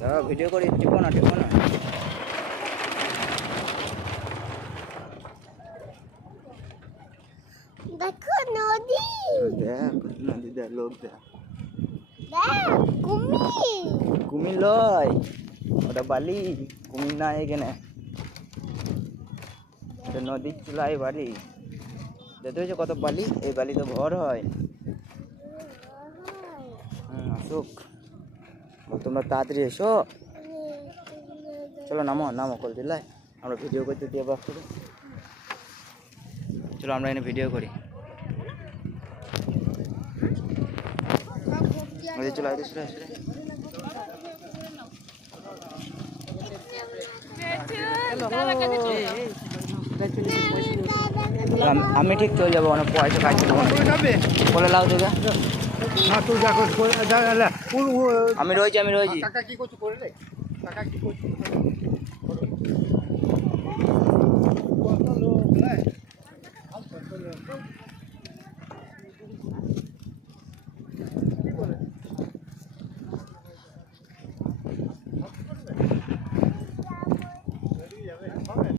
দাঁড়াও ভিডিও করি, টিপো না। দেখো নদী, দেখ নদী, দেখ লোক, দেখ কুমির লয়, ওটা বালি, কুমির না এখানে। এটা নদীর চূড়ায় বাড়ি, দেখতে হয়েছে কত বালি, এই বালি তো ঘর হয়। আসুক, তোমরা তাড়াতাড়ি এসো। চলো নামো কল দিলাই, আমরা ভিডিও করতে দিয়ে বাস করি। চলো আমরা এখানে ভিডিও করি। চলো আমি ঠিক চলে যাবো, অনেক পয়সা কাটছি বলে লাও তোকে। আমি রয়েছি কাকা কি করছো করে রে, কাকা কি করছো কত লোক